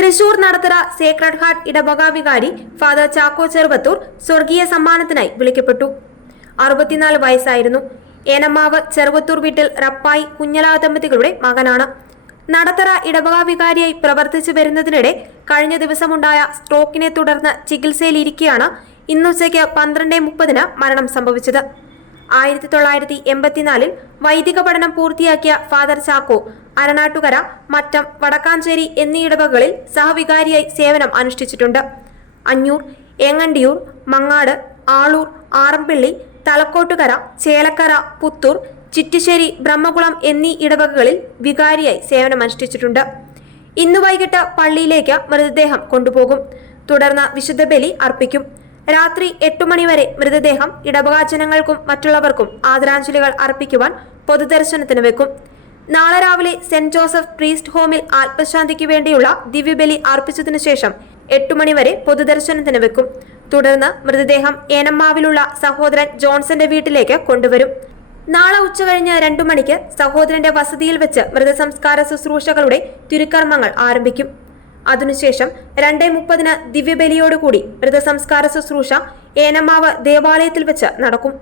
Thrissur Nadathara sacred heart ഇടവക വികാരി father Chacko Cheruvathur സ്വർഗീയ സമ്മാനത്തിനായി വിളിക്കപ്പെട്ടു. അറുപത്തിനാല് വയസ്സായിരുന്നു. ഏനമാവ് ചെറുവത്തൂർ വീട്ടിൽ റപ്പായി കുഞ്ഞലാ ദമ്പതികളുടെ മകനാണ്. നടത്തറ ഇടവക വികാരിയായി പ്രവർത്തിച്ചു വരുന്നതിനിടെ കഴിഞ്ഞ ദിവസമുണ്ടായ സ്ട്രോക്കിനെ തുടർന്ന് ചികിത്സയിലിരിക്കെയാണ് ഇന്നുച്ചയ്ക്ക് പന്ത്രണ്ട് മുപ്പതിന് മരണം സംഭവിച്ചത്. ആയിരത്തി തൊള്ളായിരത്തി എൺപത്തിനാലിൽ വൈദിക പഠനം പൂർത്തിയാക്കിയ ഫാദർ ചാക്കോ അരണാട്ടുകര മറ്റം വടക്കാഞ്ചേരി എന്നീ ഇടവകളിൽ സഹവികാരിയായി സേവനം അനുഷ്ഠിച്ചിട്ടുണ്ട്. അഞ്ഞൂർ ഏങ്ങണ്ടിയൂർ മങ്ങാട് ആളൂർ ആറമ്പിള്ളി തലക്കോട്ടുകര ചേലക്കര പുത്തൂർ ചിറ്റിശ്ശേരി ബ്രഹ്മകുളം എന്നീ ഇടവകകളിൽ വികാരിയായി സേവനമനുഷ്ഠിച്ചിട്ടുണ്ട് ഇന്ന് വൈകിട്ട് പള്ളിയിലേക്ക് മൃതദേഹം കൊണ്ടുപോകും. തുടർന്ന് വിശുദ്ധ ബലി അർപ്പിക്കും. രാത്രി എട്ടു മണിവരെ മൃതദേഹം ഇടവകാജനങ്ങൾക്കും മറ്റുള്ളവർക്കും ആദരാഞ്ജലികൾ അർപ്പിക്കുവാൻ പൊതുദർശനത്തിന് വെക്കും. നാളെ രാവിലെ സെന്റ് ജോസഫ് പ്രീസ്റ്റ് ഹോമിൽ ആത്മശാന്തിക്ക് വേണ്ടിയുള്ള ദിവ്യബലി അർപ്പിച്ചതിനു ശേഷം എട്ടു മണിവരെ പൊതുദർശനത്തിന് വെക്കും തുടർന്ന് മൃതദേഹം ഏനമ്മാവിലുള്ള സഹോദരൻ ജോൺസന്റെ വീട്ടിലേക്ക് കൊണ്ടുവരും. നാളെ ഉച്ചകഴിഞ്ഞ് രണ്ടു മണിക്ക് സഹോദരന്റെ വസതിയിൽ വെച്ച് മൃതസംസ്കാര ശുശ്രൂഷകളുടെ തിരുക്കർമ്മങ്ങൾ ആരംഭിക്കും. അതിനുശേഷം രണ്ടേ മുപ്പതിന് ദിവ്യബലിയോടുകൂടി മൃതസംസ്കാര ശുശ്രൂഷ ഏനമ്മാവ് ദേവാലയത്തിൽ വെച്ച് നടക്കും.